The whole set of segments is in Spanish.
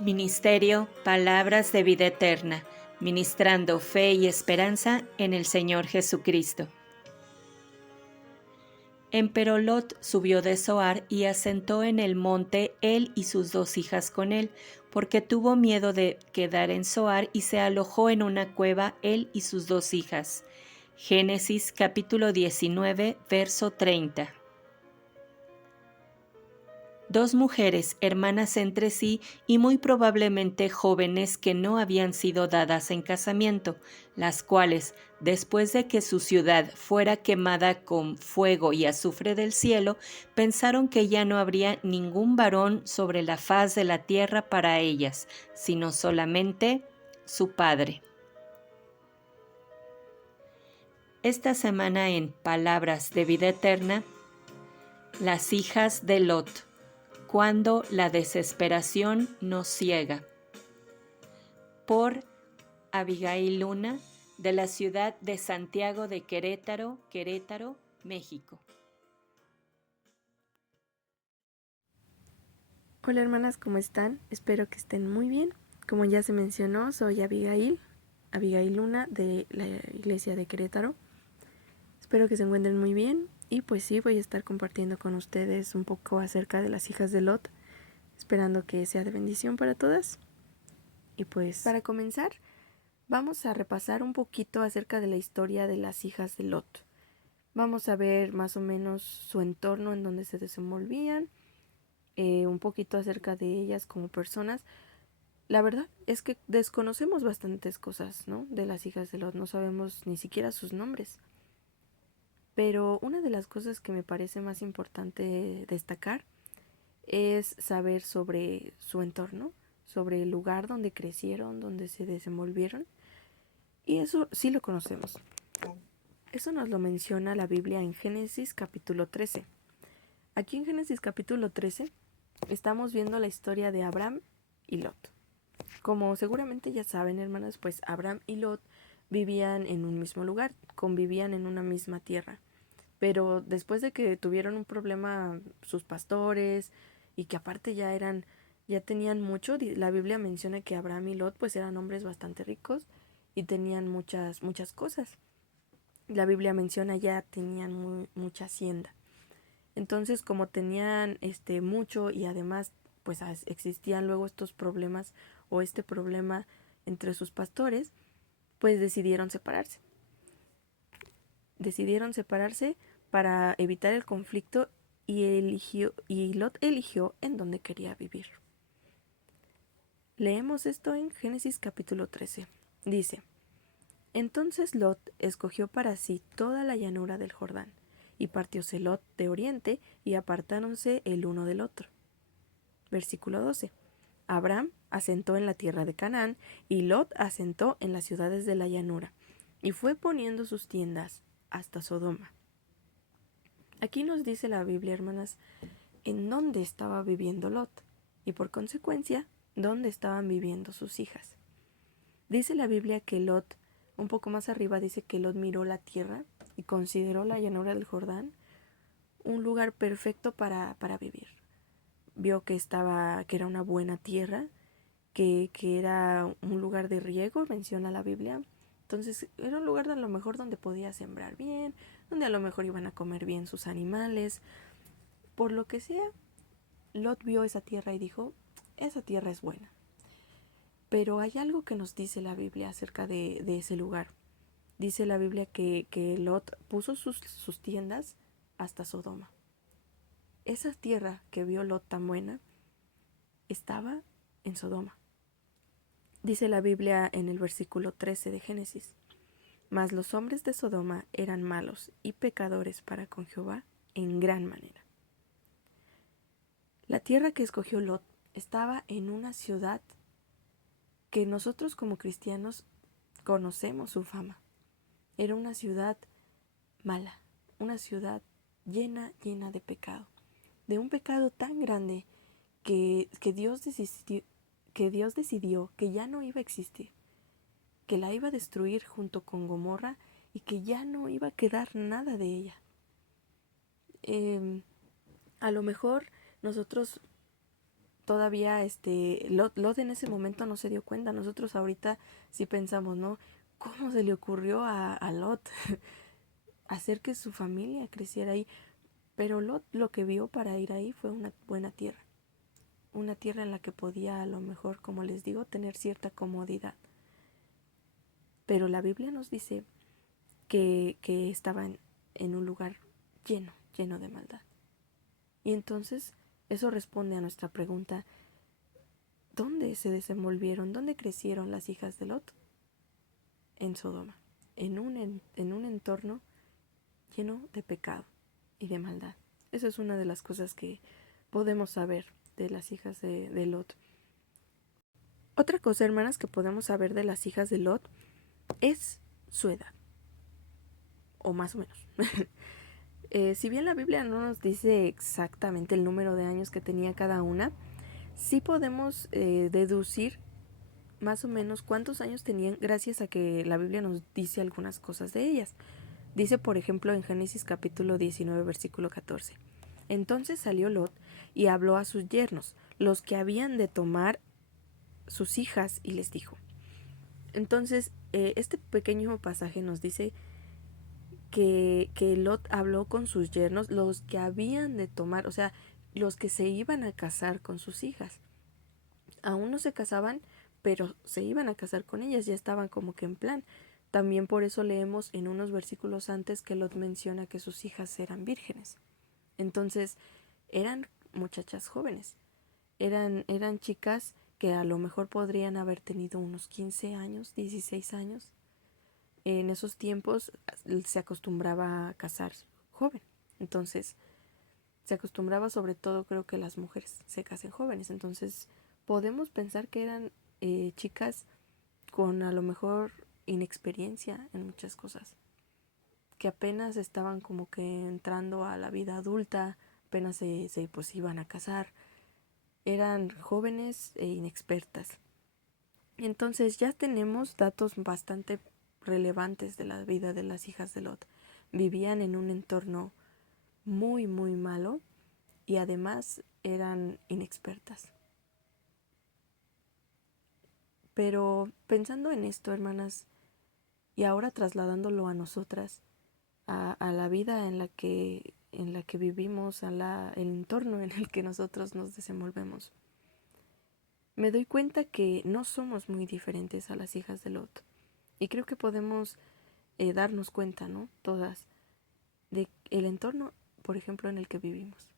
Ministerio Palabras de Vida Eterna, ministrando fe y esperanza en el Señor Jesucristo. Empero Lot subió de Zoar y asentó en el monte él y sus 2 hijas con él, porque tuvo miedo de quedar en Zoar y se alojó en una cueva él y sus 2 hijas. Génesis capítulo 19, verso 30. 2 mujeres, hermanas entre sí y muy probablemente jóvenes que no habían sido dadas en casamiento, las cuales, después de que su ciudad fuera quemada con fuego y azufre del cielo, pensaron que ya no habría ningún varón sobre la faz de la tierra para ellas, sino solamente su padre. Esta semana en Palabras de Vida Eterna, las hijas de Lot. Cuando la desesperación nos ciega. Por Abigail Luna, de la ciudad de Santiago de Querétaro, México. Hola hermanas, ¿cómo están? Espero que estén muy bien. Como ya se mencionó, soy Abigail Luna de la iglesia de Querétaro. Espero que se encuentren muy bien y pues sí, voy a estar compartiendo con ustedes un poco acerca de las hijas de Lot, esperando que sea de bendición para todas. Y pues para comenzar, vamos a repasar un poquito acerca de la historia de las hijas de Lot. Vamos a ver más o menos su entorno en donde se desenvolvían, un poquito acerca de ellas como personas. La verdad es que desconocemos bastantes cosas, ¿no? De las hijas de Lot, no sabemos ni siquiera sus nombres. Pero una de las cosas que me parece más importante destacar es saber sobre su entorno, sobre el lugar donde crecieron, donde se desenvolvieron. Y eso sí lo conocemos. Eso nos lo menciona la Biblia en Génesis capítulo 13. Aquí en Génesis capítulo 13 estamos viendo la historia de Abraham y Lot. Como seguramente ya saben, hermanas, pues Abraham y Lot vivían en un mismo lugar, convivían en una misma tierra. Pero después de que tuvieron un problema sus pastores y que aparte ya tenían mucho, la Biblia menciona que Abraham y Lot pues eran hombres bastante ricos y tenían muchas cosas. La Biblia menciona ya tenían mucha hacienda. Entonces, como tenían mucho y además pues existían luego estos problemas o este problema entre sus pastores, pues decidieron separarse. Decidieron separarse para evitar el conflicto y Lot eligió en dónde quería vivir. Leemos esto en Génesis capítulo 13. Dice: Entonces Lot escogió para sí toda la llanura del Jordán, y partióse Lot de oriente, y apartáronse el uno del otro. Versículo 12. Abraham asentó en la tierra de Canaán, y Lot asentó en las ciudades de la llanura, y fue poniendo sus tiendas hasta Sodoma. Aquí nos dice la Biblia, hermanas, en dónde estaba viviendo Lot, y por consecuencia, dónde estaban viviendo sus hijas. Dice la Biblia que Lot, un poco más arriba dice que Lot miró la tierra y consideró la llanura del Jordán un lugar perfecto para vivir. Vio que era una buena tierra, que era un lugar de riego, menciona la Biblia. Entonces era un lugar a lo mejor donde podía sembrar bien, donde a lo mejor iban a comer bien sus animales. Por lo que sea, Lot vio esa tierra y dijo, esa tierra es buena. Pero hay algo que nos dice la Biblia acerca de ese lugar. Dice la Biblia que Lot puso sus tiendas hasta Sodoma. Esa tierra que vio Lot tan buena estaba en Sodoma. Dice la Biblia en el versículo 13 de Génesis: Mas los hombres de Sodoma eran malos y pecadores para con Jehová en gran manera. La tierra que escogió Lot estaba en una ciudad que nosotros como cristianos conocemos su fama. Era una ciudad mala, una ciudad llena de pecado, de un pecado tan grande que Dios decidió que ya no iba a existir, que la iba a destruir junto con Gomorra y que ya no iba a quedar nada de ella. A lo mejor nosotros todavía Lot en ese momento no se dio cuenta. Nosotros ahorita sí pensamos, ¿no? ¿Cómo se le ocurrió a Lot hacer que su familia creciera ahí? Pero Lot lo que vio para ir ahí fue una buena tierra. Una tierra en la que podía, a lo mejor, como les digo, tener cierta comodidad. Pero la Biblia nos dice que estaba en un lugar lleno de maldad. Y entonces eso responde a nuestra pregunta: ¿dónde se desenvolvieron, dónde crecieron las hijas de Lot? En Sodoma, en un entorno lleno de pecado y de maldad. Esa es una de las cosas que podemos saber de las hijas de Lot. Otra cosa, hermanas, que podemos saber de las hijas de Lot es su edad, o más o menos. Si bien la Biblia no nos dice exactamente el número de años que tenía cada una, sí podemos deducir más o menos cuántos años tenían, gracias a que la Biblia nos dice algunas cosas de ellas. Dice, por ejemplo, en Génesis capítulo 19, versículo 14. Entonces salió Lot y habló a sus yernos, los que habían de tomar sus hijas, y les dijo. Entonces, este pequeño pasaje nos dice que Lot habló con sus yernos, los que habían de tomar, o sea, los que se iban a casar con sus hijas. Aún no se casaban, pero se iban a casar con ellas, ya estaban como que en plan. También por eso leemos en unos versículos antes que Lot menciona que sus hijas eran vírgenes. Entonces, eran muchachas jóvenes, eran chicas que a lo mejor podrían haber tenido unos 15 años, 16 años. En esos tiempos se acostumbraba a casar joven. Entonces, se acostumbraba, sobre todo, creo que las mujeres se casen jóvenes. Entonces, podemos pensar que eran chicas con a lo mejor inexperiencia en muchas cosas, que apenas estaban como que entrando a la vida adulta, apenas pues iban a casar. Eran jóvenes e inexpertas. Entonces ya tenemos datos bastante relevantes de la vida de las hijas de Lot. Vivían en un entorno muy, muy malo y además eran inexpertas. Pero pensando en esto, hermanas, y ahora trasladándolo a nosotras, a la vida en la que vivimos, el entorno en el que nosotros nos desenvolvemos, me doy cuenta que no somos muy diferentes a las hijas de Lot. Y creo que podemos darnos cuenta, ¿no? Todas, de el entorno, por ejemplo, en el que vivimos.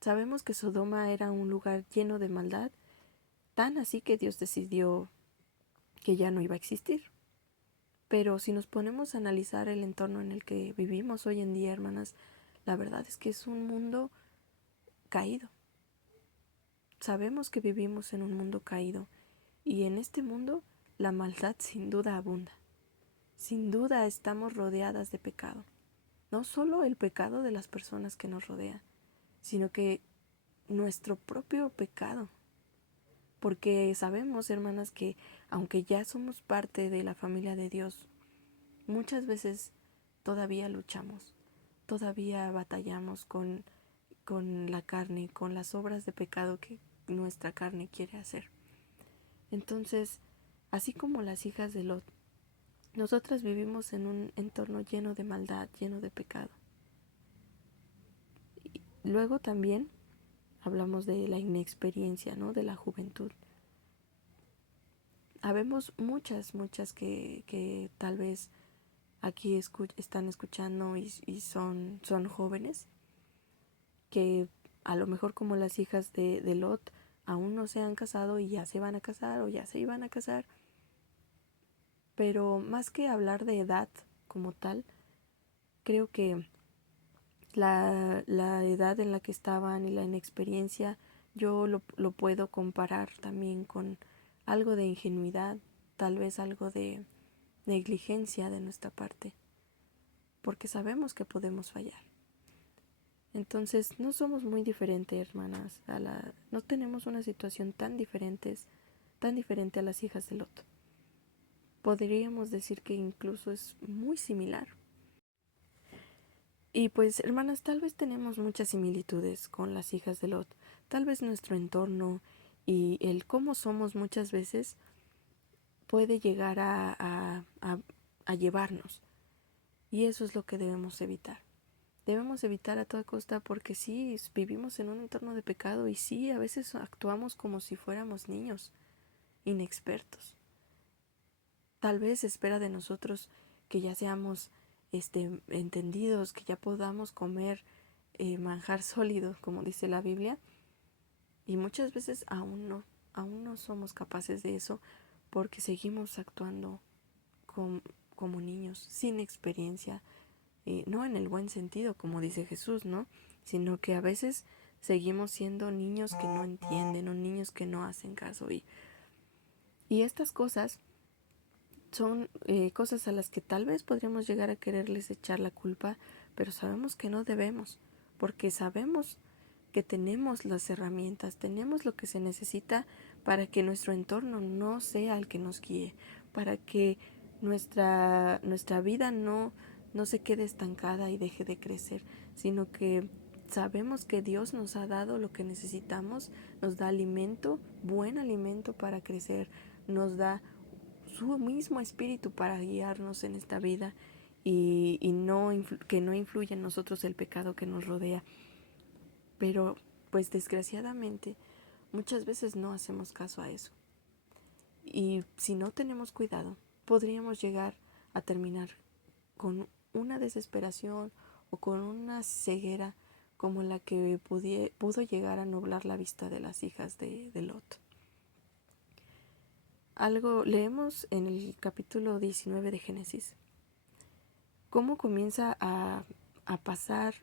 Sabemos que Sodoma era un lugar lleno de maldad, tan así que Dios decidió que ya no iba a existir. Pero si nos ponemos a analizar el entorno en el que vivimos hoy en día, hermanas, la verdad es que es un mundo caído. Sabemos que vivimos en un mundo caído y en este mundo la maldad sin duda abunda. Sin duda estamos rodeadas de pecado. No solo el pecado de las personas que nos rodean, sino que nuestro propio pecado. Porque sabemos, hermanas, que aunque ya somos parte de la familia de Dios, muchas veces todavía luchamos, todavía batallamos con la carne, con las obras de pecado que nuestra carne quiere hacer. Entonces, así como las hijas de Lot, nosotras vivimos en un entorno lleno de maldad, lleno de pecado. Y luego también hablamos de la inexperiencia, ¿no? De la juventud. Habemos muchas que tal vez aquí están escuchando y son jóvenes, que a lo mejor como las hijas de Lot aún no se han casado y ya se van a casar o ya se iban a casar. Pero más que hablar de edad como tal, creo que la edad en la que estaban y la inexperiencia, yo lo puedo comparar también con algo de ingenuidad, tal vez algo de negligencia de nuestra parte, porque sabemos que podemos fallar. Entonces no somos muy diferentes, hermanas, no tenemos una situación tan diferente a las hijas de Lot. Podríamos decir que incluso es muy similar. Y pues, hermanas, tal vez tenemos muchas similitudes con las hijas de Lot, tal vez nuestro entorno y el cómo somos muchas veces puede llegar a llevarnos. Y eso es lo que debemos evitar. Debemos evitar a toda costa porque sí, vivimos en un entorno de pecado y sí, a veces actuamos como si fuéramos niños, inexpertos. Tal vez espera de nosotros que ya seamos entendidos, que ya podamos comer manjar sólido, como dice la Biblia, y muchas veces aún no somos capaces de eso porque seguimos actuando como niños, sin experiencia, no en el buen sentido, como dice Jesús, ¿no? Sino que a veces seguimos siendo niños que no entienden o niños que no hacen caso. Y estas cosas son cosas a las que tal vez podríamos llegar a quererles echar la culpa, pero sabemos que no debemos, porque sabemos que tenemos las herramientas, tenemos lo que se necesita para que nuestro entorno no sea el que nos guíe, para que nuestra vida no se quede estancada y deje de crecer, sino que sabemos que Dios nos ha dado lo que necesitamos, nos da alimento, buen alimento para crecer, nos da su mismo espíritu para guiarnos en esta vida y que no influya en nosotros el pecado que nos rodea. Pero pues desgraciadamente muchas veces no hacemos caso a eso. Y si no tenemos cuidado, podríamos llegar a terminar con una desesperación o con una ceguera como la que pudo llegar a nublar la vista de las hijas de Lot. Algo leemos en el capítulo 19 de Génesis, cómo comienza a pasar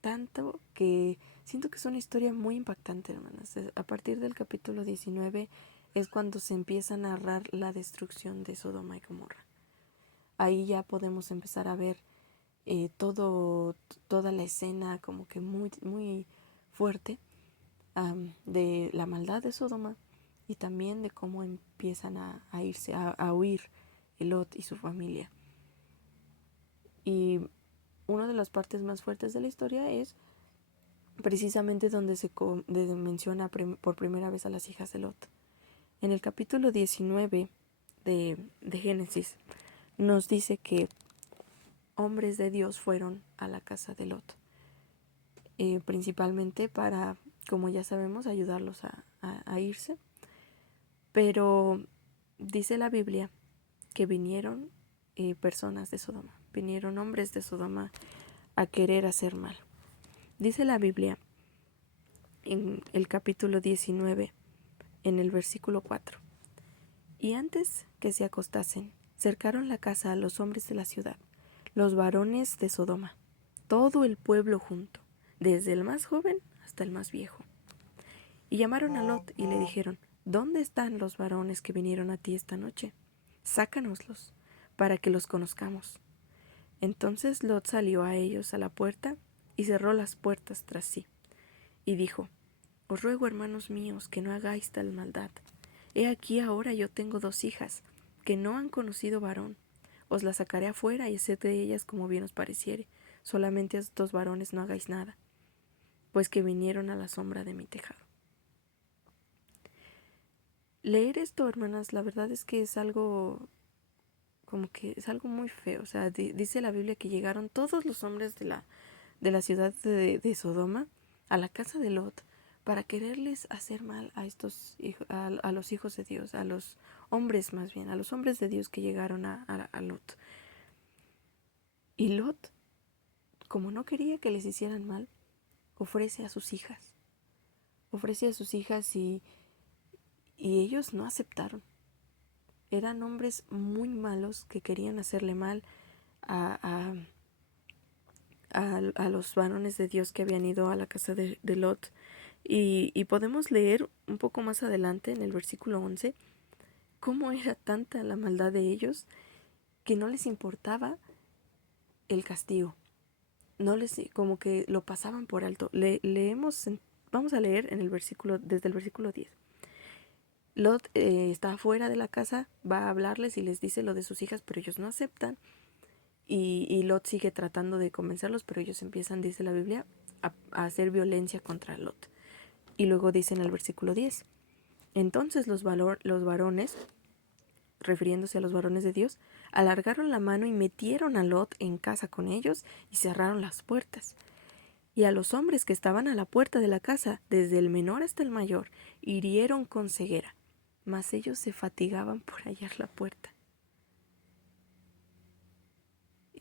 tanto que siento que es una historia muy impactante, hermanas. A partir del capítulo 19 es cuando se empieza a narrar la destrucción de Sodoma y Gomorra. Ahí ya podemos empezar a ver toda la escena como que muy, muy fuerte de la maldad de Sodoma y también de cómo empiezan a irse, a huir Lot y su familia. Y una de las partes más fuertes de la historia es precisamente donde se menciona por primera vez a las hijas de Lot. En el capítulo 19 de Génesis nos dice que hombres de Dios fueron a la casa de Lot, principalmente para, como ya sabemos, ayudarlos a irse. Pero dice la Biblia que vinieron personas de Sodoma, vinieron hombres de Sodoma a querer hacer mal. Dice la Biblia en el capítulo 19, en el versículo 4. Y antes que se acostasen, cercaron la casa a los hombres de la ciudad, los varones de Sodoma, todo el pueblo junto, desde el más joven hasta el más viejo. Y llamaron a Lot y le dijeron: ¿Dónde están los varones que vinieron a ti esta noche? Sácanoslos, para que los conozcamos. Entonces Lot salió a ellos a la puerta y cerró las puertas tras sí. Y dijo: Os ruego, hermanos míos, que no hagáis tal maldad. He aquí ahora yo tengo 2 hijas, que no han conocido varón. Os las sacaré afuera y haced de ellas como bien os pareciere. Solamente a estos varones no hagáis nada, pues que vinieron a la sombra de mi tejado. Leer esto, hermanas, la verdad es que es algo como que es algo muy feo. O sea, dice la Biblia que llegaron todos los hombres de la ciudad de Sodoma a la casa de Lot para quererles hacer mal a estos a los hijos de Dios, a los hombres más bien, a los hombres de Dios que llegaron a Lot. Y Lot, como no quería que les hicieran mal, ofrece a sus hijas. Ofrece a sus hijas y ellos no aceptaron. Eran hombres muy malos que querían hacerle mal a los varones de Dios que habían ido a la casa de Lot. Y podemos leer un poco más adelante en el versículo 11 cómo era tanta la maldad de ellos que no les importaba el castigo. No les, como que lo pasaban por alto. Vamos a leer en el versículo, desde el versículo 10. Lot está afuera de la casa, va a hablarles y les dice lo de sus hijas, pero ellos no aceptan. Y Lot sigue tratando de convencerlos, pero ellos empiezan, dice la Biblia, a hacer violencia contra Lot. Y luego dice en el versículo 10, entonces los varones, refiriéndose a los varones de Dios, alargaron la mano y metieron a Lot en casa con ellos y cerraron las puertas. Y a los hombres que estaban a la puerta de la casa, desde el menor hasta el mayor, hirieron con ceguera, mas ellos se fatigaban por hallar la puerta.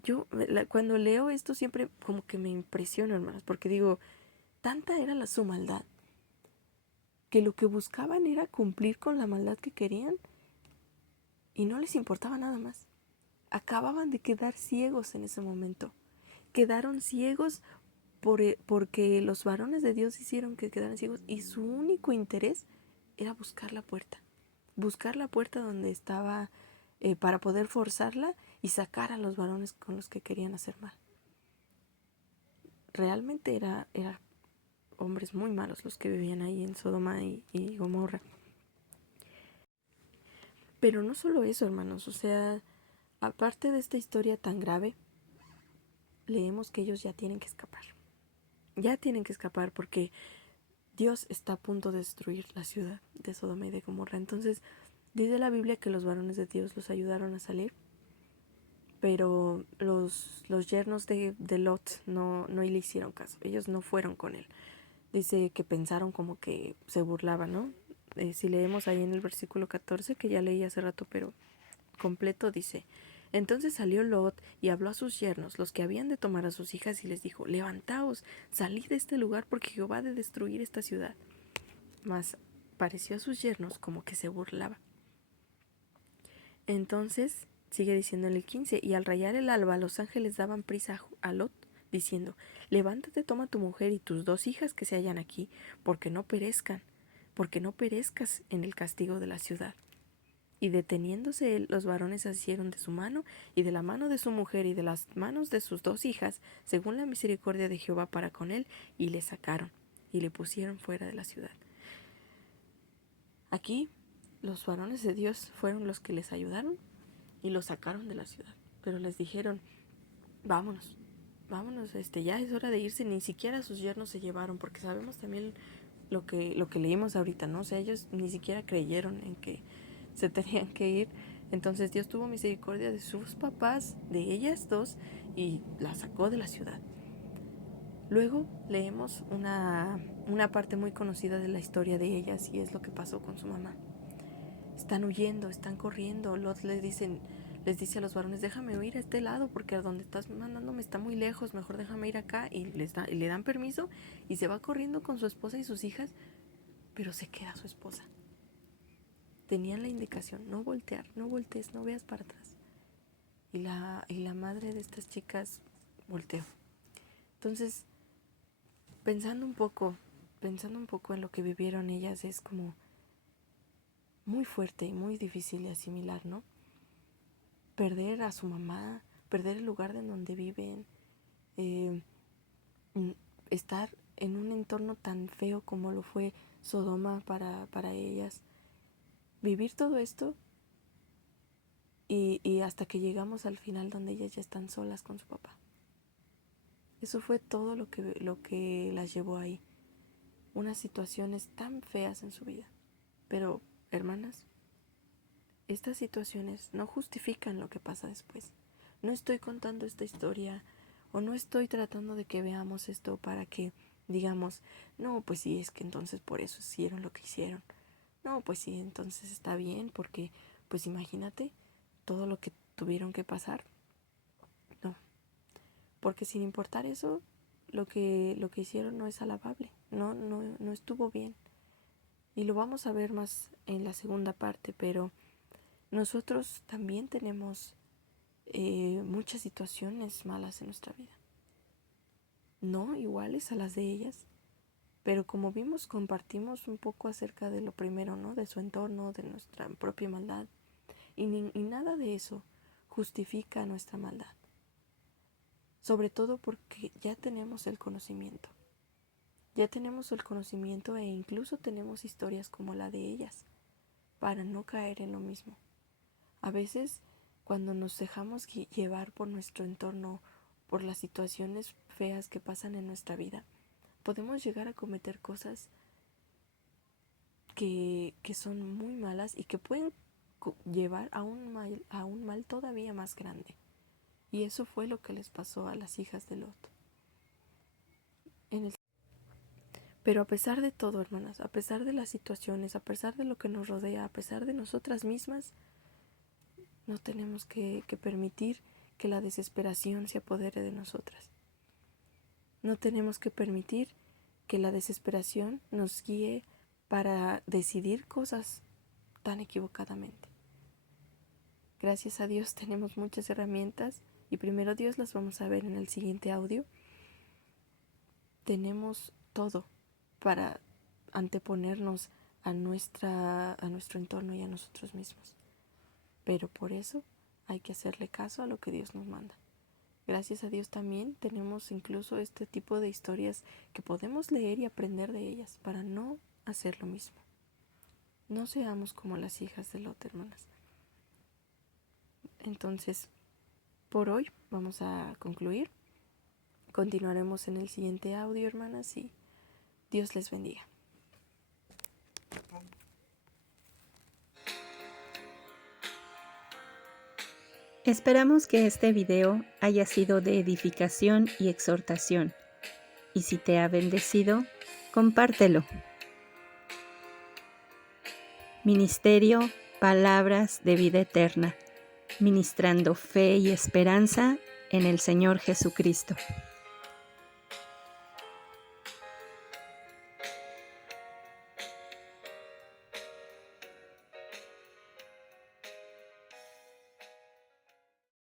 Yo cuando leo esto siempre como que me impresiono, hermanos, porque digo, tanta era su maldad, que lo que buscaban era cumplir con la maldad que querían y no les importaba nada más. Acababan de quedar ciegos en ese momento. Quedaron ciegos porque los varones de Dios hicieron que quedaran ciegos y su único interés era buscar la puerta donde estaba para poder forzarla y sacar a los varones con los que querían hacer mal. Realmente era hombres muy malos los que vivían ahí en Sodoma y Gomorra. Pero no solo eso, hermanos, o sea, aparte de esta historia tan grave, leemos que ellos ya tienen que escapar. Ya tienen que escapar porque Dios está a punto de destruir la ciudad de Sodoma y de Gomorra. Entonces, dice la Biblia que los varones de Dios los ayudaron a salir, pero los yernos de Lot no le hicieron caso. Ellos no fueron con él. Dice que pensaron como que se burlaban, ¿no? Si leemos ahí en el versículo 14, que ya leí hace rato, pero completo, dice: entonces salió Lot y habló a sus yernos, los que habían de tomar a sus hijas, y les dijo: levantaos, salid de este lugar, porque Jehová ha de destruir esta ciudad. Mas pareció a sus yernos como que se burlaba. Entonces sigue diciendo en el 15: y al rayar el alba los ángeles daban prisa a Lot, diciendo: levántate, toma tu mujer y tus 2 hijas que se hallan aquí, porque no perezcas en el castigo de la ciudad. Y deteniéndose él, los varones asieron de su mano y de la mano de su mujer y de las manos de sus 2 hijas, según la misericordia de Jehová para con él, y le sacaron y le pusieron fuera de la ciudad. Aquí los varones de Dios fueron los que les ayudaron y los sacaron de la ciudad, pero les dijeron: vámonos, ya es hora de irse. Ni siquiera sus yernos se llevaron, porque sabemos también lo que leímos ahorita, ¿no? O sea, ellos ni siquiera creyeron en que se tenían que ir. Entonces Dios tuvo misericordia de sus papás, de ellas 2, y la sacó de la ciudad. Luego leemos una parte muy conocida de la historia de ellas, y es lo que pasó con su mamá. Están huyendo, están corriendo. Lot les dice a los varones: déjame huir a este lado, porque a donde estás mandándome está muy lejos, mejor déjame ir acá. Y le dan permiso y se va corriendo con su esposa y sus hijas, pero se queda su esposa. Tenían la indicación: no voltear, no voltees, no veas para atrás. Y la madre de estas chicas volteó. Entonces, pensando un poco en lo que vivieron ellas, es como muy fuerte y muy difícil de asimilar, ¿no? Perder a su mamá, perder el lugar en donde viven, estar en un entorno tan feo como lo fue Sodoma para ellas. Vivir todo esto y hasta que llegamos al final donde ellas ya están solas con su papá. Eso fue todo lo que las llevó ahí. Unas situaciones tan feas en su vida. Pero, hermanas, estas situaciones no justifican lo que pasa después. No estoy contando esta historia o no estoy tratando de que veamos esto para que digamos: no, pues sí, es que entonces por eso hicieron lo que hicieron. No, pues sí, entonces está bien, porque pues imagínate todo lo que tuvieron que pasar. No, porque sin importar eso, lo que hicieron no es alabable, no estuvo bien. Y lo vamos a ver más en la segunda parte, pero nosotros también tenemos muchas situaciones malas en nuestra vida. No iguales a las de ellas, pero como vimos, compartimos un poco acerca de lo primero, ¿no? De su entorno, de nuestra propia maldad. Y nada de eso justifica nuestra maldad. Sobre todo porque ya tenemos el conocimiento. Ya tenemos el conocimiento e incluso tenemos historias como la de ellas, para no caer en lo mismo. A veces, cuando nos dejamos llevar por nuestro entorno, por las situaciones feas que pasan en nuestra vida, podemos llegar a cometer cosas que son muy malas y que pueden llevar a un mal todavía más grande. Y eso fue lo que les pasó a las hijas de Lot. Pero a pesar de todo, hermanas, a pesar de las situaciones, a pesar de lo que nos rodea, a pesar de nosotras mismas, no tenemos que permitir que la desesperación se apodere de nosotras. No tenemos que permitir que la desesperación nos guíe para decidir cosas tan equivocadamente. Gracias a Dios tenemos muchas herramientas y primero Dios las vamos a ver en el siguiente audio. Tenemos todo para anteponernos a nuestro entorno y a nosotros mismos. Pero por eso hay que hacerle caso a lo que Dios nos manda. Gracias a Dios también tenemos incluso este tipo de historias que podemos leer y aprender de ellas para no hacer lo mismo. No seamos como las hijas de Lot, hermanas. Entonces, por hoy vamos a concluir. Continuaremos en el siguiente audio, hermanas, y Dios les bendiga. Esperamos que este video haya sido de edificación y exhortación. Y si te ha bendecido, compártelo. Ministerio Palabras de Vida Eterna, ministrando fe y esperanza en el Señor Jesucristo.